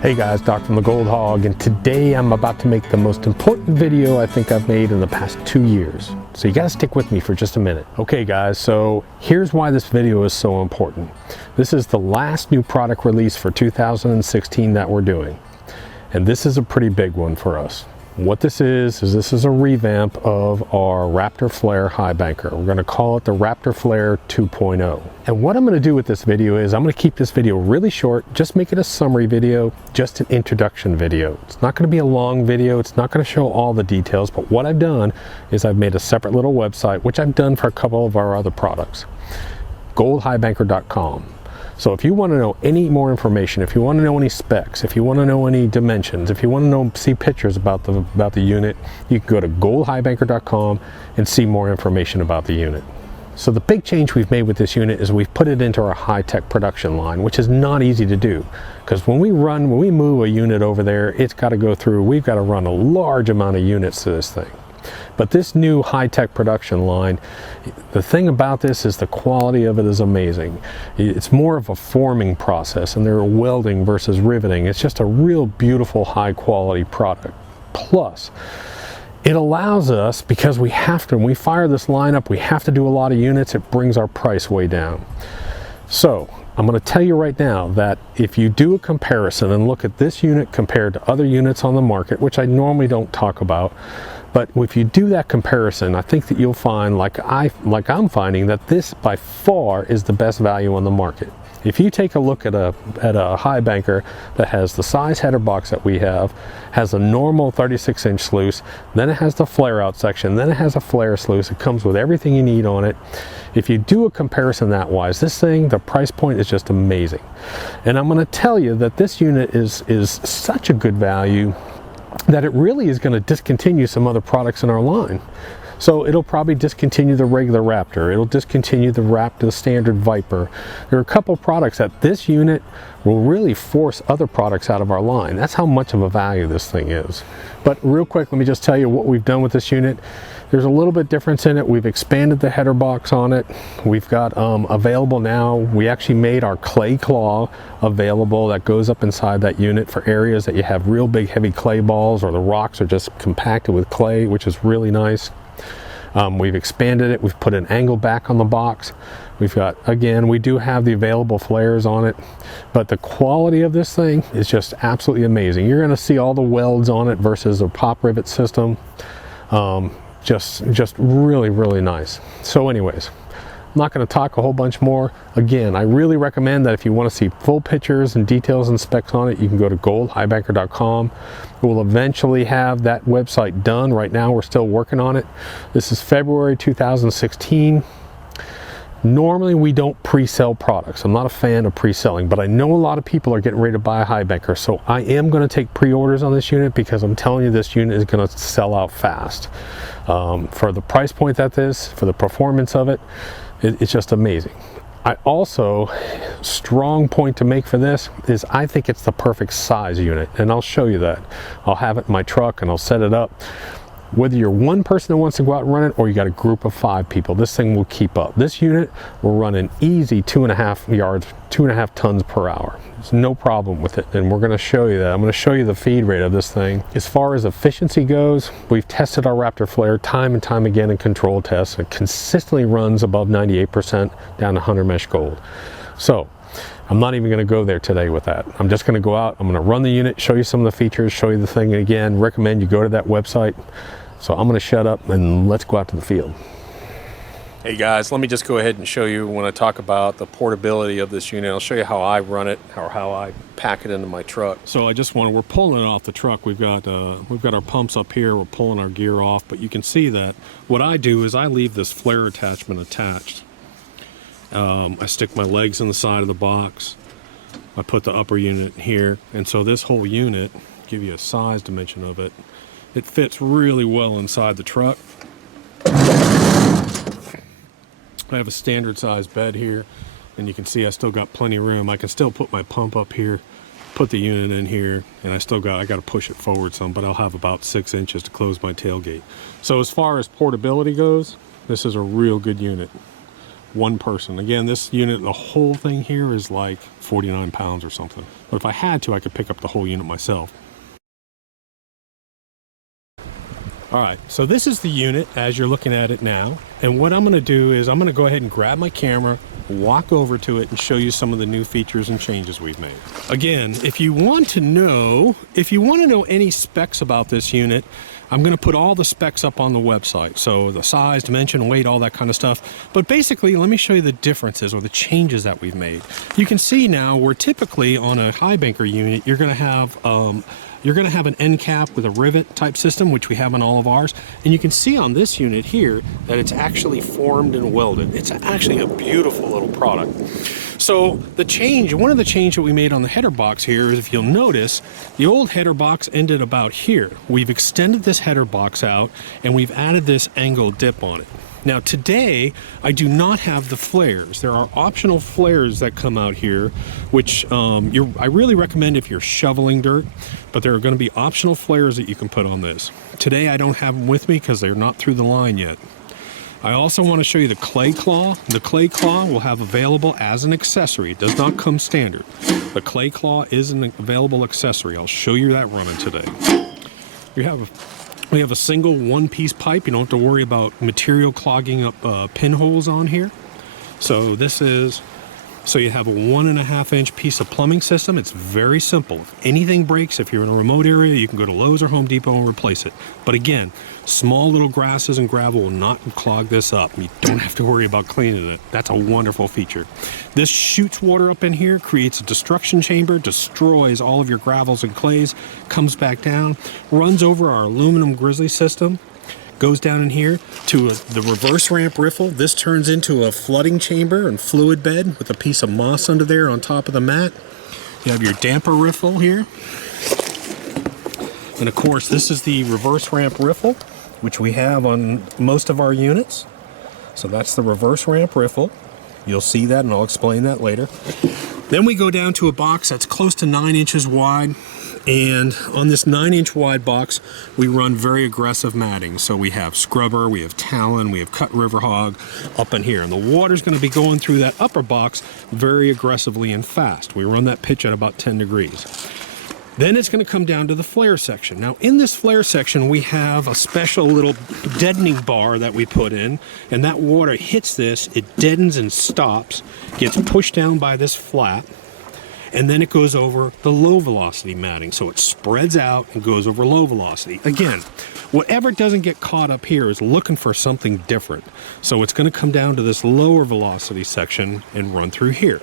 Hey guys, Doc from the GoldHog, and today I'm about to make the most important video I think I've made in the past 2 years. So you gotta stick with me for just a minute. Okay guys, so here's why this video is so important. This is the last new product release for 2016 that we're doing. And this is a pretty big one for us. What this is a revamp of our Raptor Flare Highbanker. We're gonna call it the Raptor Flare 2.0. And what I'm gonna do with this video is I'm gonna keep this video really short, just make it a summary video, just an introduction video. It's not gonna be a long video, it's not gonna show all the details, but what I've done is I've made a separate little website, which I've done for a couple of our other products, GoldHighbanker.com. So if you want to know any more information, if you want to know any specs, if you want to know any dimensions, if you want to see pictures about the unit, you can go to GoldHighbanker.com and see more information about the unit. So the big change we've made with this unit is we've put it into our high-tech production line, which is not easy to do. Because when we move a unit over there, we've got to run a large amount of units to this thing. But this new high-tech production line, the thing about this is the quality of it is amazing. It's more of a forming process, and they're welding versus riveting. It's just a real beautiful high-quality product. Plus, it allows us, because when we fire this line up, we have to do a lot of units. It brings our price way down. So I'm going to tell you right now that if you do a comparison and look at this unit compared to other units on the market, which I normally don't talk about, but if you do that comparison, I think that you'll find, like I'm finding, that this by far is the best value on the market. If you take a look at a Highbanker that has the size header box that we have, has a normal 36-inch sluice, then it has the flare out section, then it has a flare sluice, it comes with everything you need on it. If you do a comparison that wise, this thing, the price point is just amazing. And I'm going to tell you that this unit is such a good value that it really is going to discontinue some other products in our line. So it'll probably discontinue the regular Raptor, it'll discontinue the standard Viper. There are a couple products that this unit will really force other products out of our line. That's how much of a value this thing is. But real quick, let me just tell you what we've done with this unit. There's a little bit difference in it. We've expanded the header box on it. We've got available now, we actually made our clay claw available that goes up inside that unit for areas that you have real big heavy clay balls, or the rocks are just compacted with clay, which is really nice. We've expanded it, we've put an angle back on the box. We've got, again, we do have the available flares on it, but the quality of this thing is just absolutely amazing. You're gonna see all the welds on it versus a pop rivet system. Just really, really nice. So anyways, I'm not going to talk a whole bunch more. Again, I really recommend that if you want to see full pictures and details and specs on it, you can go to GoldHighbanker.com. We'll eventually have that website done. Right now, we're still working on it. This is February 2016. Normally, we don't pre-sell products. I'm not a fan of pre-selling, but I know a lot of people are getting ready to buy a Highbanker, so I am going to take pre-orders on this unit, because I'm telling you this unit is going to sell out fast. For the price point that is, for the performance of it, it's just amazing. I also, strong point to make for this is I think it's the perfect size unit, and I'll show you that. I'll have it in my truck and I'll set it up. Whether you're one person that wants to go out and run it, or you got a group of 5 people, this thing will keep up. This unit will run an easy 2.5 tons per hour. There's no problem with it, and we're going to show you that. I'm going to show you the feed rate of this thing. As far as efficiency goes, we've tested our Raptor Flare time and time again in control tests. It consistently runs above 98% down to 100 mesh gold. So I'm not even going to go there today with that. I'm just going to go out, I'm going to run the unit, show you some of the features, show you the thing, and again, recommend you go to that website. So I'm going to shut up and let's go out to the field. Hey guys, let me just go ahead and show you when I talk about the portability of this unit. I'll show you how I run it, or how I pack it into my truck. So we're pulling it off the truck. We've got our pumps up here, we're pulling our gear off, but you can see that what I do is I leave this flare attachment attached. I stick my legs in the side of the box. I put the upper unit here, and so this whole unit, give you a size dimension of it, it fits really well inside the truck. I have a standard size bed here, and you can see I still got plenty of room. I can still put my pump up here, put the unit in here, and I got to push it forward some, but I'll have about 6 inches to close my tailgate. So as far as portability goes, this is a real good unit. one person. Again, this unit, the whole thing here is like 49 pounds or something. But if I had to, I could pick up the whole unit myself. All right, so this is the unit as you're looking at it now. And what I'm gonna do is I'm gonna go ahead and grab my camera, walk over to it and show you some of the new features and changes we've made. Again, if you want to know any specs about this unit, I'm gonna put all the specs up on the website. So the size, dimension, weight, all that kind of stuff. But basically, let me show you the differences or the changes that we've made. You can see now we're typically on a Highbanker unit, you're gonna have an end cap with a rivet type system, which we have on all of ours. And you can see on this unit here that it's actually formed and welded. It's actually a beautiful little product. So one of the changes that we made on the header box here is, if you'll notice, the old header box ended about here. We've extended this header box out and we've added this angle dip on it. Now today, I do not have the flares. There are optional flares that come out here, which I really recommend if you're shoveling dirt, but there are going to be optional flares that you can put on this. Today I don't have them with me because they're not through the line yet. I also want to show you the clay claw. The clay claw will have available as an accessory. It does not come standard. The clay claw is an available accessory. I'll show you that running today. We have a single one-piece pipe. You don't have to worry about material clogging up pinholes on here. So you have a 1.5 inch piece of plumbing system. It's very simple. If anything breaks, if you're in a remote area, you can go to Lowe's or Home Depot and replace it. But again, small little grasses and gravel will not clog this up. You don't have to worry about cleaning it. That's a wonderful feature. This shoots water up in here, creates a destruction chamber, destroys all of your gravels and clays, comes back down, runs over our aluminum grizzly system, goes down in here to the reverse ramp riffle. This turns into a flooding chamber and fluid bed with a piece of moss under there on top of the mat. You have your damper riffle here. And of course, this is the reverse ramp riffle, which we have on most of our units. So that's the reverse ramp riffle. You'll see that and I'll explain that later. Then we go down to a box that's close to 9 inches wide. And on this 9-inch wide box, we run very aggressive matting. So we have scrubber, we have talon, we have cut river hog up in here. And the water's going to be going through that upper box very aggressively and fast. We run that pitch at about 10 degrees. Then it's going to come down to the flare section. Now in this flare section, we have a special little deadening bar that we put in, and that water hits this, it deadens and stops, gets pushed down by this flap, and then it goes over the low velocity matting. So it spreads out and goes over low velocity. Again, whatever doesn't get caught up here is looking for something different. So it's going to come down to this lower velocity section and run through here.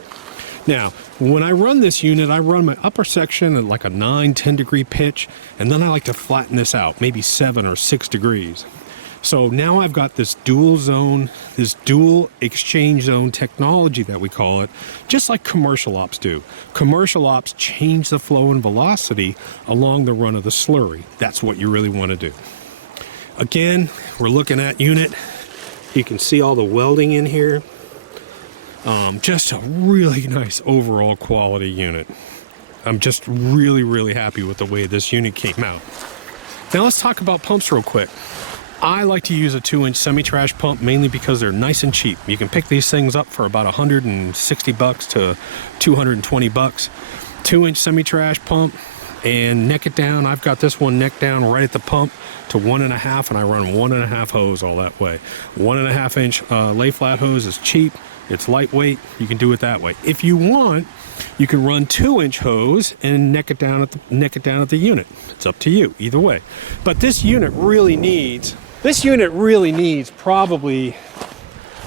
Now, when I run this unit, I run my upper section at like a 9-10 degree pitch, and then I like to flatten this out, maybe 7 or 6 degrees. So now I've got this dual zone, this dual exchange zone technology that we call it, just like commercial ops do. Commercial ops change the flow and velocity along the run of the slurry. That's what you really want to do. Again, we're looking at unit. You can see all the welding in here. Just a really nice overall quality unit. I'm just really, really happy with the way this unit came out. Now let's talk about pumps real quick. I like to use a 2-inch semi-trash pump mainly because they're nice and cheap. You can pick these things up for about $160 to $220. 2-inch semi-trash pump and neck it down. I've got this one neck down right at the pump to 1.5, and I run 1.5 hose all that way. 1.5 inch lay flat hose is cheap. It's lightweight. You can do it that way. If you want, you can run 2-inch hose and neck it down at the unit. It's up to you, either way. But this unit really needs probably,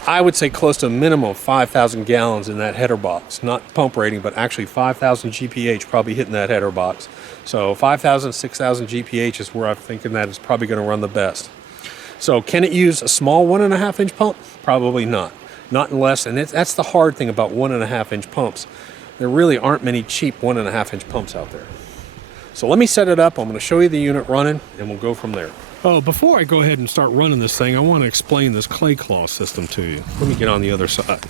I would say, close to a minimum of 5,000 gallons in that header box. Not pump rating, but actually 5,000 GPH probably hitting that header box. So 5,000, 6,000 GPH is where I'm thinking that it's probably going to run the best. So can it use a small 1.5 inch pump? Probably not. Not unless, and that's the hard thing about 1.5 inch pumps. There really aren't many cheap 1.5 inch pumps out there. So let me set it up. I'm going to show you the unit running, and we'll go from there. Oh, before I go ahead and start running this thing, I want to explain this clay claw system to you. Let me get on the other side.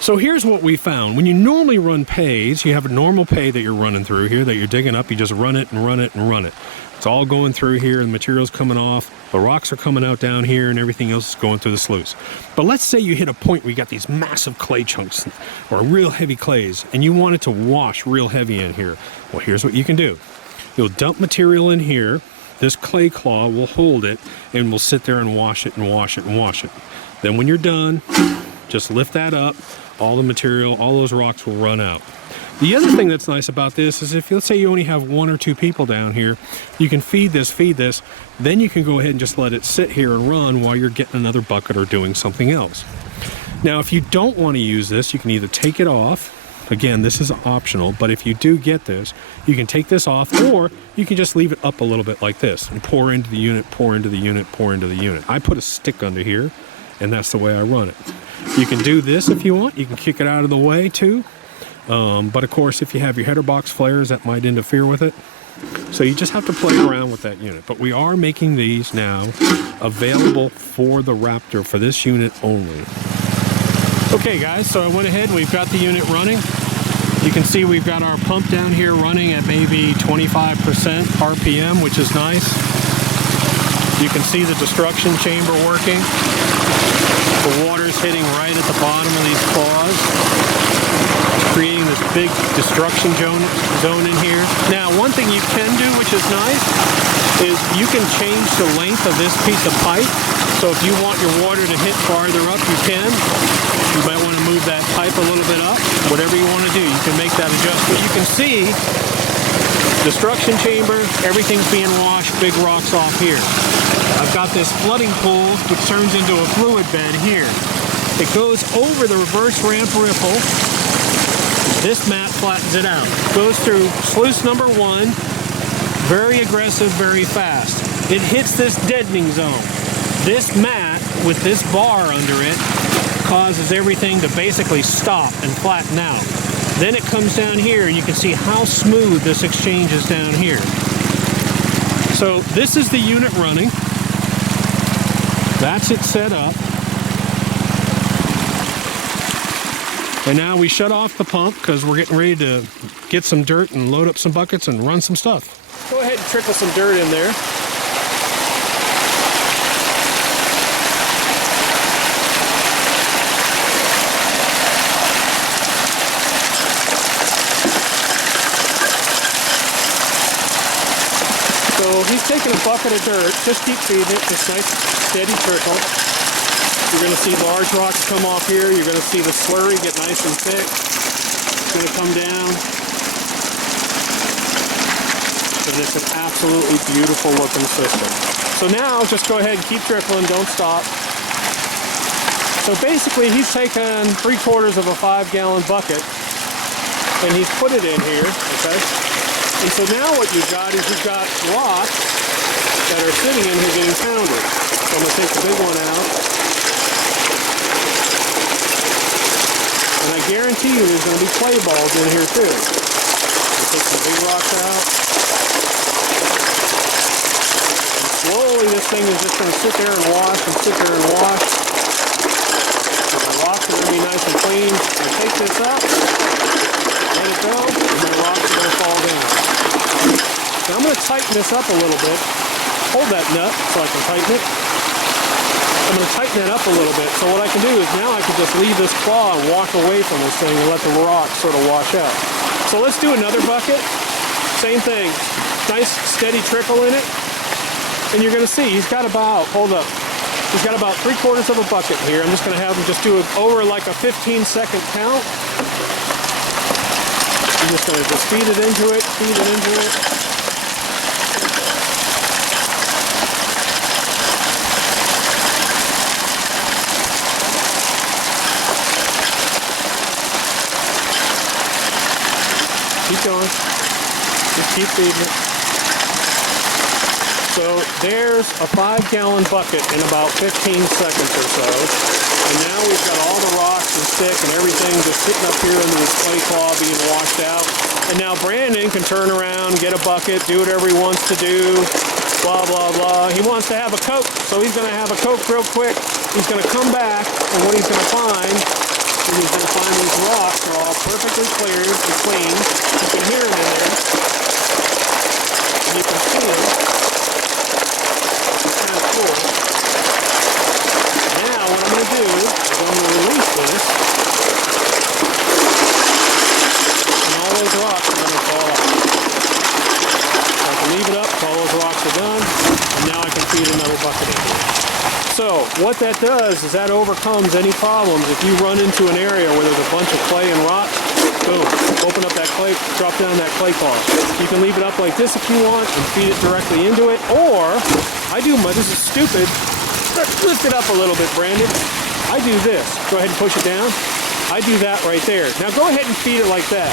So here's what we found. When you normally run pays, you have a normal pay that you're running through here that you're digging up. You just run it and run it and run it. It's all going through here, and the material's coming off. The rocks are coming out down here, and everything else is going through the sluice. But let's say you hit a point where you got these massive clay chunks or real heavy clays, and you want it to wash real heavy in here. Well, here's what you can do. You'll dump material in here. This clay claw will hold it, and will sit there and wash it and wash it and wash it. Then when you're done, just lift that up. All the material, all those rocks will run out. The other thing that's nice about this is if, let's say, you only have 1 or 2 people down here, you can feed this, then you can go ahead and just let it sit here and run while you're getting another bucket or doing something else. Now, if you don't want to use this, you can either take it off. Again, this is optional, but if you do get this, you can take this off, or you can just leave it up a little bit like this and pour into the unit, pour into the unit, pour into the unit. I put a stick under here, and that's the way I run it. You can do this if you want. You can kick it out of the way too. But of course, if you have your header box flares, that might interfere with it. So you just have to play around with that unit. But we are making these now available for the Raptor for this unit only. Okay guys, so I went ahead and we've got the unit running. You can see we've got our pump down here running at maybe 25% RPM, which is nice. You can see the destruction chamber working. The water's hitting right at the bottom of these claws, creating this big destruction zone in here. Now, one thing you can do, which is nice, is you can change the length of this piece of pipe. So if you want your water to hit farther up, you can. You might want to move that pipe a little bit up. Whatever you want to do, you can make that adjustment. You can see destruction chamber, everyth's being washed, big rocks off here. I've got this flooding pool, which turns into a fluid bed here. It goes over the reverse ramp ripple. This mat flattens it out. Goes through sluice number 1, very aggressive, very fast. It hits this deadening zone. This mat, with this bar under it, causes everything to basically stop and flatten out. Then it comes down here, and you can see how smooth this exchange is down here. So this is the unit running. That's it set up. And now we shut off the pump because we're getting ready to get some dirt and load up some buckets and run some stuff. Go ahead and trickle some dirt in there. So he's taking a bucket of dirt. Just keep feeding it. This nice steady trickle. You're going to see large rocks come off here. You're going to see the slurry get nice and thick. It's going to come down. And it's an absolutely beautiful looking system. So now just go ahead and keep trickling. Don't stop. So basically he's taken 3/4 of a 5-gallon bucket and he's put it in here. Okay. And so now what you've got is you've got rocks that are sitting in here getting pounded. So I'm going to take the big one out. And I guarantee you there's going to be clay balls in here too. I'll take some big rocks out. And slowly this thing is just going to sit there and wash and sit there and wash. And the rocks are going to be nice and clean. I take this up, let it go, and the rocks are going to fall down. Now I'm going to tighten this up a little bit. Hold that nut so I can tighten it. I'm going to tighten it up a little bit. So what I can do is now I can just leave this claw and walk away from this thing and let the rocks sort of wash out. So let's do another bucket. Same thing. Nice steady trickle in it. And you're going to see he's got about, hold up, he's got about 3/4 of a bucket here. I'm just going to have him just do it over like a 15-second count. I'm just going to just feed it into it, feed it into it. Keep going. Just keep feeding it. So there's a 5-gallon bucket in about 15 seconds or so. And now we've got all the rocks and stick and everything just sitting up here in this clay claw being washed out. And now Brandon can turn around, get a bucket, do whatever he wants to do, blah, blah, blah. He wants to have a Coke, so he's going to have a Coke real quick. He's going to come back, and what he's going to find is he's going to find these rocks are all perfectly clear and clean. You can hear them in there. And you can see them. So what that does is that overcomes any problems. If you run into an area where there's a bunch of clay and rock, boom, open up that clay, drop down that clay claw. You can leave it up like this if you want and feed it directly into it, or this is stupid, lift it up a little bit, Brandon. I do this, go ahead and push it down. I do that right there. Now go ahead and feed it like that.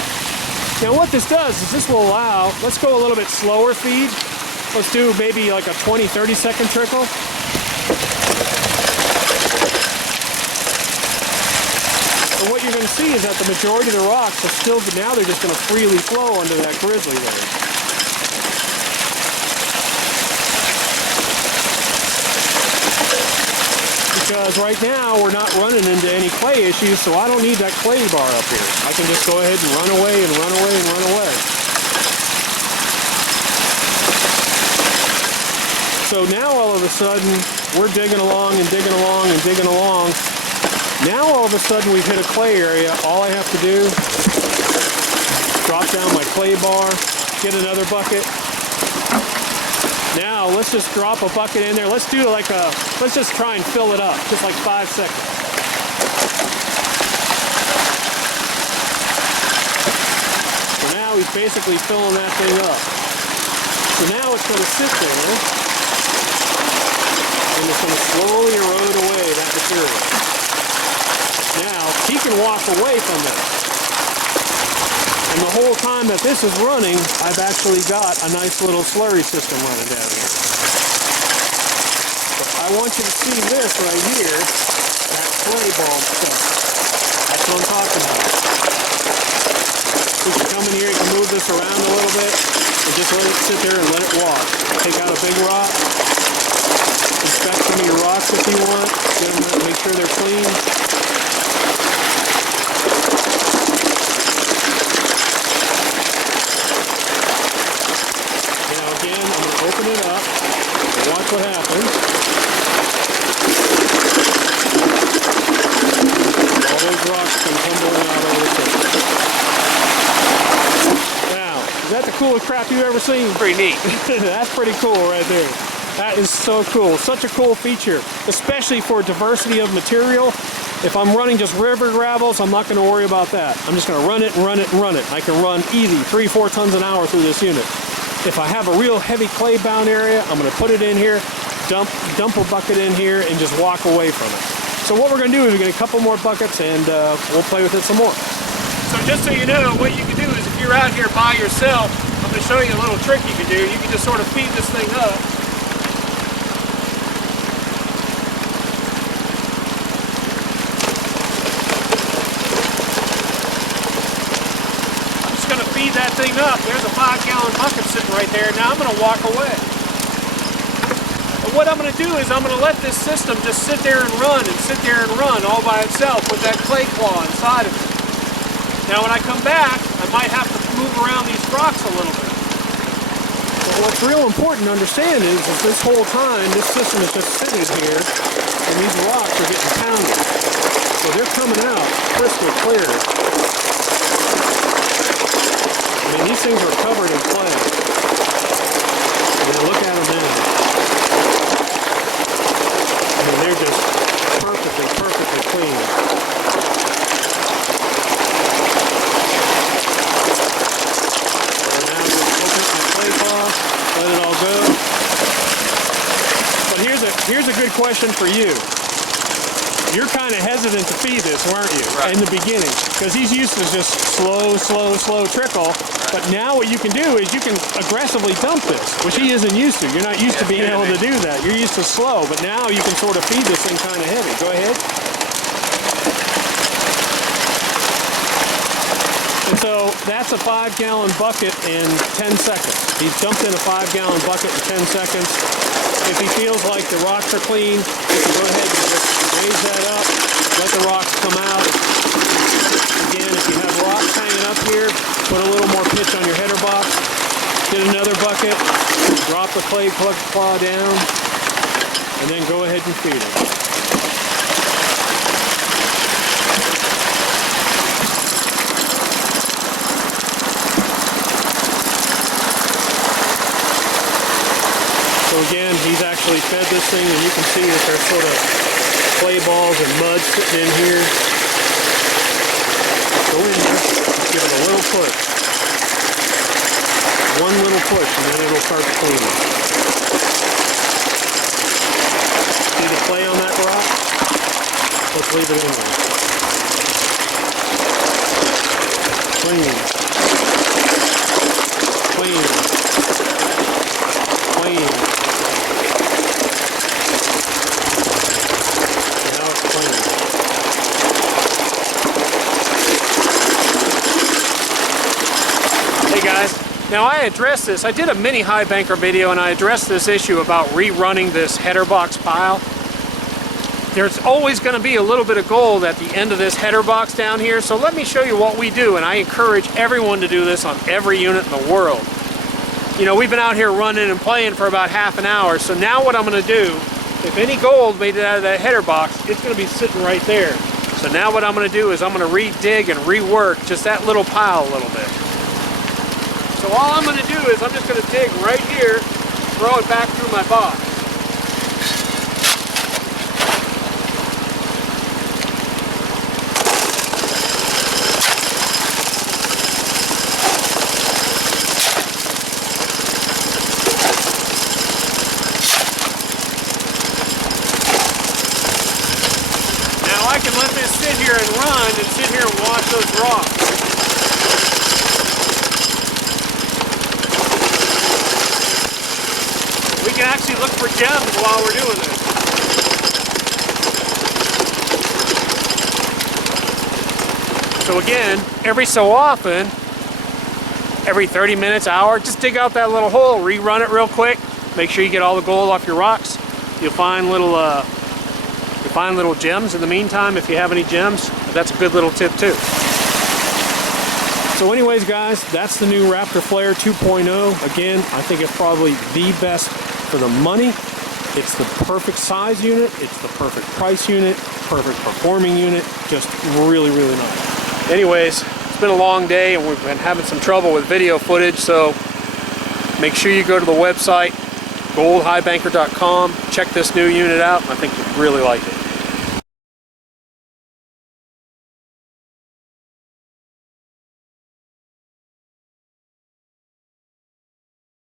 Now what this does is this will allow, let's go a little bit slower feed. Let's do maybe like a 20-30 second trickle. And what you're going to see is that the majority of the rocks are still, now they're just going to freely flow under that grizzly there. Because right now we're not running into any clay issues, so I don't need that clay bar up here. I can just go ahead and run away and run away and run away. So now all of a sudden we're digging along and digging along and digging along. Now all of a sudden we've hit a clay area. All I have to do, drop down my clay bar, get another bucket. Now let's just drop a bucket in there. Let's do like let's just try and fill it up, just like 5 seconds. So now he's basically filling that thing up. So now it's going to sit there, and it's going to slowly erode away that material. Now, he can walk away from this. And the whole time that this is running, I've actually got a nice little slurry system running down here. But I want you to see this right here, that clay ball stuff. That's what I'm talking about. You can come in here, you can move this around a little bit, and just let it sit there and let it walk. Take out a big rock, inspect some of your rocks if you want, get them, make sure they're clean. Open it up and watch what happens. All those rocks come tumbling out over the tip. Now, is that the coolest crap you've ever seen? Pretty neat. That's pretty cool right there. That is so cool. Such a cool feature, especially for diversity of material. If I'm running just river gravels, I'm not going to worry about that. I'm just going to run it and run it and run it. I can run easy 3-4 tons an hour through this unit. If I have a real heavy clay bound area, I'm going to put it in here, dump a bucket in here, and just walk away from it. So what we're going to do is we're going to get a couple more buckets, and we'll play with it some more. So just so you know, what you can do is if you're out here by yourself, I'm going to show you a little trick you can do. You can just sort of feed this thing up. Feed that thing up. There's a 5-gallon bucket sitting right there. Now I'm going to walk away. And what I'm going to do is I'm going to let this system just sit there and run all by itself with that clay claw inside of it. Now when I come back, I might have to move around these rocks a little bit. But what's real important to understand is that this whole time, this system is just sitting here, and these rocks are getting pounded. So they're coming out crystal clear. I mean, these things are covered in clay. And look at them now. I mean, they're just perfectly clean. So now I'm going to open up my clay claw, let it all go. But here's a good question for you. You're kind of hesitant to feed this, weren't you, right, in the beginning? Because he's used to just slow trickle. But now what you can do is you can aggressively dump this, which he isn't used to. You're not used to being able to do that. You're used to slow, but now you can sort of feed this thing kind of heavy. Go ahead. And so that's a 5-gallon bucket in 10 seconds. He's dumped in a 5-gallon bucket in 10 seconds. If he feels like the rocks are clean, you can go ahead and just raise that up, let the rocks come out. Again, if you have rocks hanging up here, put a little more pitch on your header box. Get another bucket, drop the clay claw down, and then go ahead and feed it. So again, he's actually actually fed this thing, and you can see that there's sort of clay balls and mud sitting in here. Go in there, give it a little push. One little push, and then it'll start to clean. See the clay on that rock? Let's leave it in there. Clean. Clean. Clean. Now it's clean. Hey guys, now I addressed this. I did a mini Highbanker video and I addressed this issue about rerunning this header box pile. There's always going to be a little bit of gold at the end of this header box down here, so let me show you what we do, and I encourage everyone to do this on every unit in the world. You know, we've been out here running and playing for about half an hour, so now what I'm going to do, if any gold made it out of that header box, it's going to be sitting right there. So now what I'm going to do is I'm going to re-dig and rework just that little pile a little bit. So all I'm going to do is I'm just going to dig right here, throw it back through my box. I can let this sit here and run and sit here and watch those rocks. We can actually look for gems while we're doing this. So again, every so often, every 30 minutes, hour, just dig out that little hole, rerun it real quick, make sure you get all the gold off your rocks. You'll find little gems in the meantime if you have any gems. That's a good little tip too. So anyways guys, that's the new Raptor Flare 2.0. Again, I think it's probably the best for the money. It's the perfect size unit, it's the perfect price unit, perfect performing unit, just really, really nice. Anyways, it's been a long day and we've been having some trouble with video footage, so make sure you go to the website, GoldHighbanker.com, check this new unit out, and I think you'll really like it.